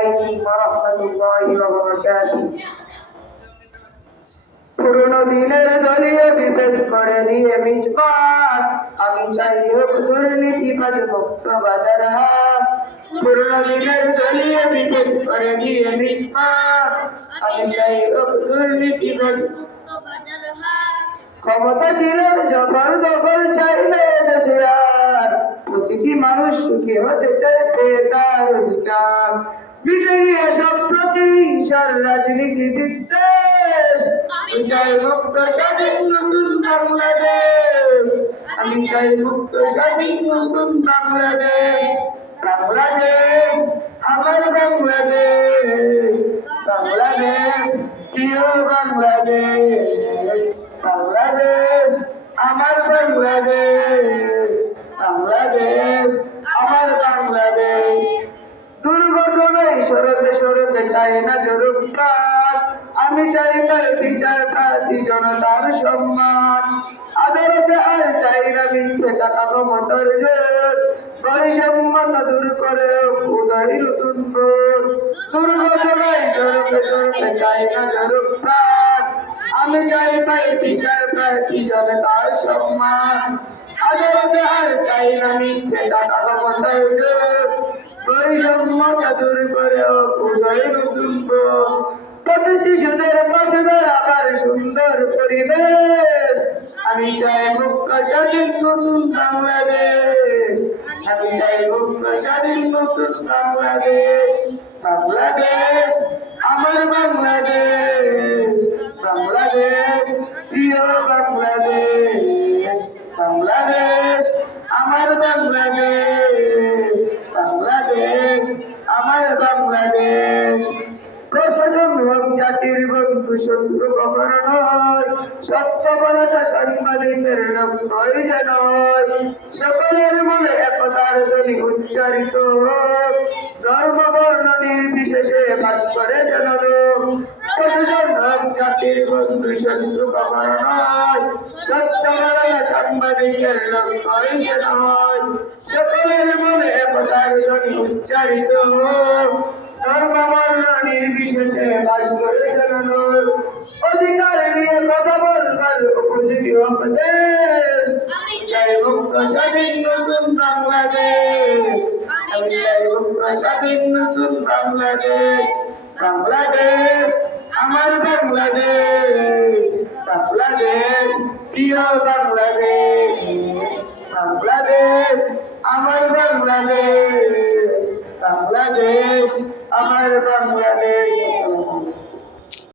আলাইকুম ওয়া রাহমাতুল্লাহি ওয়া বারাকাতুহু। পুরনো দিনের দলীয় বিভেদ করে দিয়ে মিটমাট, আমি চাই হোক দুর্নীতিবাজ মুক্ত বাজার হাট। পুরনো দিনের দলীয় বিভেদ করে দিয়ে মিটমাট, আমি চাই হোক দুর্নীতিবাজ মুক্ত বাজার হাট। ক্ষমতা ছিল যখন তখন চাইলে দেশে আর, প্রতিটি মানুষ সুখী হতে চায় পেয়ে তার অধিকার। বিজয়ী এসব প্রতিহিংসার রাজনীতি বিদ্বেষ, আমি চাই মুক্ত স্বাধীন নতুন বাংলাদেশ। আমি চাই মুক্ত স্বাধীন নতুন বাংলাদেশ। বাংলাদেশ আমার বাংলাদেশ, বাংলাদেশ প্রিয় বাংলাদেশ। বাংলাদেশ আমার বাংলাদেশ, বাংলাদেশ আমার বাংলাদেশ। দুর্ঘটনায় সরতে সরতে চাই না জড়প্রাণ, আমি চাই তার বিচার পাতি জনতার সম্মান। আদালতে আর চাই না মিথ্যে টাকা ক্ষমতার জোর, বৈষম্যতা দূর করে উদয় নতুন পথ। দুর্ঘটনায় সরতে সরতে চাই না জড়প্রাণ, আমি চাই পাই বিচার পাতি জনতার সম্মান। আদালতে আর চাই না মিথ্যে টাকা ক্ষমতার জোর, বৈষম্যতা দূর করে উদয় নতুন পথ। কত শিশুদের পাশে আবার সুন্দর পরিবেশ, আমি চাই মুক্ত স্বাধীন নতুন বাংলাদেশ। আমি চাই মুক্ত স্বাধীন নতুন বাংলাদেশ। বাংলাদেশ আমার বাংলাদেশ, বাংলাদেশ প্রিয় বাংলাদেশ। বাংলাদেশ আমার বাংলাদেশ, বাংলাদেশ আমার বাংলাদেশ। প্রশাসন হোক জাতির বন্ধু, শত্রু কখনো নয়, সত্য বলাটা সাংবাদিকের লক্ষ্যই যেন হয়। সকলের মনে একতার ধ্বনি উচ্চারিত হোক, ধর্ম বর্ণ নির্বিশেষে বাস করে যেন লোক। প্রশাসন হোক জাতির বন্ধু, শত্রু কখনো নয়, সত্য বলাটা সাংবাদিকের লক্ষ্যই যেন হয়। সকলের মনে একতার ধ্বনি উচ্চারিত হোক, ধর্ম বর্ণ নির্বিশেষে বাস করে যেন লোক। অধিকার নিয়ে কথা বলবার উপযোগী হোক দেশ, আমি চাই মুক্ত স্বাধীন নতুন বাংলাদেশ। আমি চাই মুক্ত স্বাধীন নতুন বাংলাদেশ। বাংলাদেশ আমার বাংলাদেশ, বাংলাদেশ প্রিয় বাংলাদেশ। বাংলাদেশ আমার বাংলাদেশ, বাংলাদেশ আমার বাংলাদেশ।